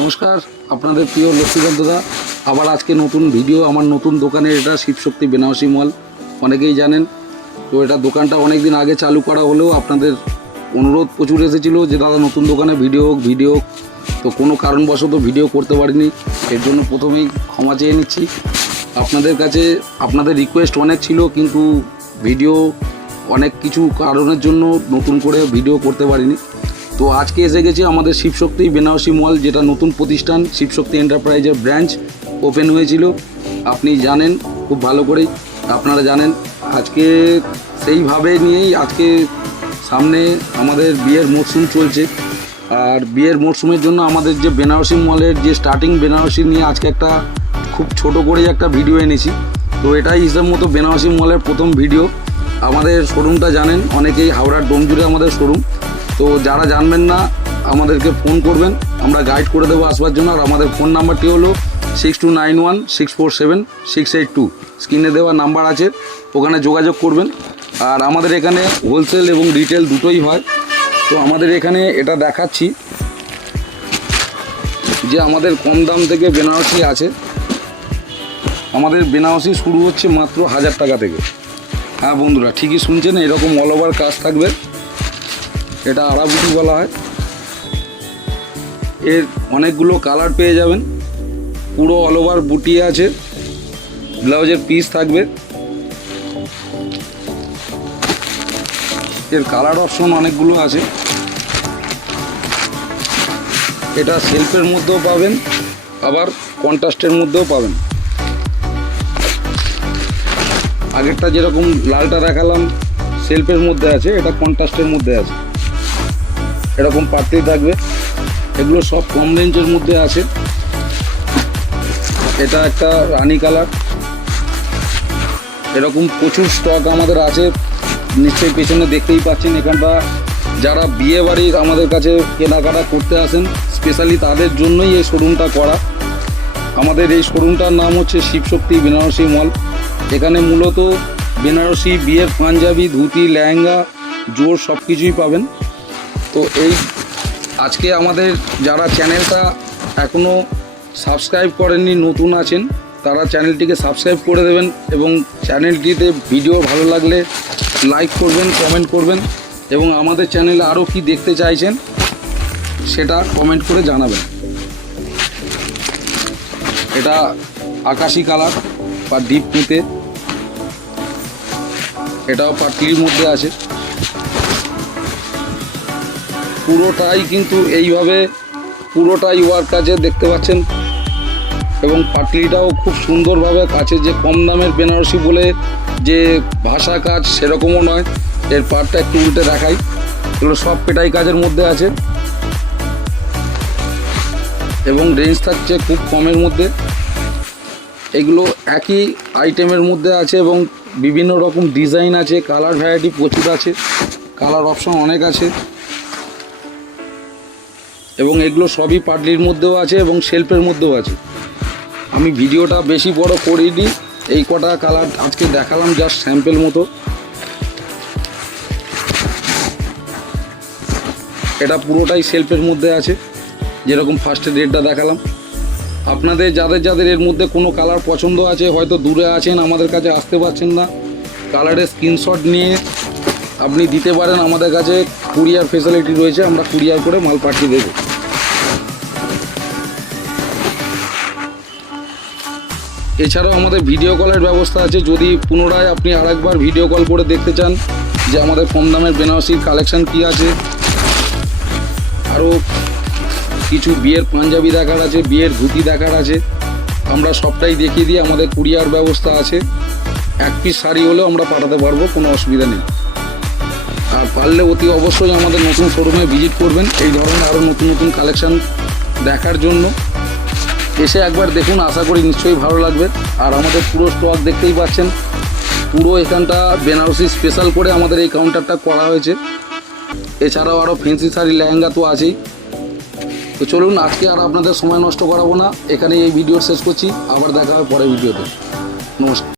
নমস্কার, আপনাদের প্রিয় লক্ষ্মীকান্ত দা আবার আজকে নতুন ভিডিও। আমার নতুন দোকানে, এটা শিবশক্তি বেনারসি মল, অনেকেই জানেন। তো এটা দোকানটা অনেক দিন আগে চালু করা হলেও আপনাদের অনুরোধ প্রচুর এসেছিলো যে দাদা নতুন দোকানে ভিডিও তো কোনো কারণবশত ভিডিও করতে পারিনি। এর জন্য প্রথমেই ক্ষমা চেয়ে নিচ্ছি আপনাদের কাছে। আপনাদের রিকোয়েস্ট অনেক ছিল, কিন্তু ভিডিও অনেক কিছু কারণের জন্য নতুন করে ভিডিও করতে পারিনি। তো আজকে এসে গেছি আমাদের শিবশক্তি বেনারসি মল, যেটা নতুন প্রতিষ্ঠান শিবশক্তি এন্টারপ্রাইজের ব্রাঞ্চ ওপেন হয়েছিল। আপনি জানেন খুব ভালো করেই, আপনারা জানেন। আজকে সেইভাবে নিয়েই আজকে সামনে আমাদের বিয়ের মরশুম চলছে, আর বিয়ের মরশুমের জন্য আমাদের যে বেনারসি মলের যে স্টার্টিং বেনারসি নিয়ে আজকে একটা খুব ছোট করেই একটা ভিডিও এনেছি। তো এটাই হিসাব মতো বেনারসি মলের প্রথম ভিডিও। আমাদের শোরুমটা জানেন অনেকেই, হাওড়ার ডোমজুড়ে আমাদের শোরুম। তো যারা জানবেন না আমাদেরকে ফোন করবেন, আমরা গাইড করে দেবো আসবার জন্য। আর আমাদের ফোন নাম্বারটি হলো 6291647682। স্ক্রিনে দেওয়া নাম্বার আছে, ওখানে যোগাযোগ করবেন। আর আমাদের এখানে হোলসেল এবং রিটেল দুটোই হয়। তো আমাদের এখানে এটা দেখাচ্ছি যে আমাদের কম দাম থেকে বেনারসি আছে। আমাদের বেনারসি শুরু হচ্ছে মাত্র 1000 টাকা থেকে। হ্যাঁ বন্ধুরা, ঠিকই শুনছেন, এরকম অল ওভার কাজ থাকবে। এটা আড়াবুটি বলা হয়। এর অনেকগুলো কালার পেয়ে যাবেন, পুরো অল ওভার বুটি আছে, ব্লাউজের পিস থাকবে। এর কালার অপশন অনেকগুলো আছে। এটা সেলফের মধ্যেও পাবেন, আবার কন্ট্রাস্টের মধ্যেও পাবেন। আগেরটা যেরকম লালটা দেখালাম সেলফের মধ্যে আছে, এটা কন্ট্রাস্টের মধ্যে আছে। এরকম পাত্রি থাকবে, এগুলো সব কম রেঞ্জের মধ্যে আছে। এটা একটা রানি কালার। এরকম প্রচুর স্টক আমাদের আছে, নিশ্চয়ই পেছনে দেখতেই পাচ্ছেন। এখানটা যারা বিয়ে বাড়ির আমাদের কাছে কেনাকাটা করতে আসেন, স্পেশালি তাদের জন্যই এই শোরুমটা করা। আমাদের এই শোরুমটার নাম হচ্ছে শিবশক্তি বেনারসি মল। এখানে মূলত বেনারসি, বিয়ের পাঞ্জাবি, ধুতি, লেহেঙ্গা, জোর সব কিছুই পাবেন। তো এই আজকে আমাদের যারা চ্যানেলটা এখনও সাবস্ক্রাইব করেননি, নতুন আছেন, তারা চ্যানেলটিকে সাবস্ক্রাইব করে দেবেন। এবং চ্যানেলটিতে ভিডিও ভালো লাগলে লাইক করবেন, কমেন্ট করবেন, এবং আমাদের চ্যানেলে আরও কি দেখতে চাইছেন সেটা কমেন্ট করে জানাবেন। এটা আকাশি কালার বা ডিপ পুঁতে, এটাও পাটলির মধ্যে আছে। পুরোটাই কিন্তু এইভাবে পুরোটাই ওয়ার্ক আছে, দেখতে পাচ্ছেন। এবং পাটলিটাও খুব সুন্দরভাবে আছে। যে কম দামের বেনারসি বলে যে ভাষা কাজ সেরকমও নয়। এর পাটটা একটু উল্টে দেখাই, এগুলো সব পেটাই কাজের মধ্যে আছে এবং রেঞ্জ থাকছে খুব কমের মধ্যে। এগুলো একই আইটেমের মধ্যে আছে এবং বিভিন্ন রকম ডিজাইন আছে, কালার ভ্যারাইটি প্রচুর আছে, কালার অপশন অনেক আছে। এবং এগুলো সবই পাটলির মধ্যেও আছে এবং শেলফের মধ্যেও আছে। আমি ভিডিওটা বেশি বড় করিনি, এই কটা কালার আজকে দেখালাম জাস্ট স্যাম্পল মতো। এটা পুরোটাই শেলফের মধ্যে আছে, যেরকম ফার্স্টে রেটটা দেখালাম। আপনাদের যাদের এর মধ্যে কোনো কালার পছন্দ আছে, হয়তো দূরে আছেন, আমাদের কাছে আসতে পারছেন না, কালারের স্ক্রিনশট নিয়ে আপনি দিতে পারেন। আমাদের কাছে কুরিয়ার ফেসিলিটি রয়েছে, আমরা কুরিয়ার করে মাল পাঠিয়ে দেব। এছাড়াও আমাদের ভিডিও কলের ব্যবস্থা আছে। যদি পুনরায় আপনি আরেকবার ভিডিও কল করে দেখতে চান যে আমাদের কম দামের বেনারসির কালেকশান কী আছে, আরও কিছু বিয়ের পাঞ্জাবি দেখার আছে, বিয়ের ধুতি দেখার আছে, আমরা সবটাই দেখিয়ে দিই। আমাদের কুরিয়ার ব্যবস্থা আছে, এক পিস শাড়ি হলেও আমরা পাঠাতে পারবো, কোনো অসুবিধা নেই। আর পারলে অতি অবশ্যই আমাদের নতুন শোরুমে ভিজিট করবেন এই ধরনের আরও নতুন নতুন কালেকশান দেখার জন্য। এসে একবার দেখুন, আশা করি নিশ্চয়ই ভালো লাগবে। আর আমাদের পুরো স্টক দেখতেই পাচ্ছেন, পুরো এখানটা বেনারসি স্পেশাল করে আমাদের এই কাউন্টারটা করা হয়েছে। এছাড়াও আরও ফ্যান্সি শাড়ি, লেহেঙ্গা তো আছেই। তো চলুন, আজকে আর আপনাদের সময় নষ্ট করাবো না, এখানে এই ভিডিও শেষ করছি। আবার দেখা হবে পরের ভিডিওতে। নমস্কার।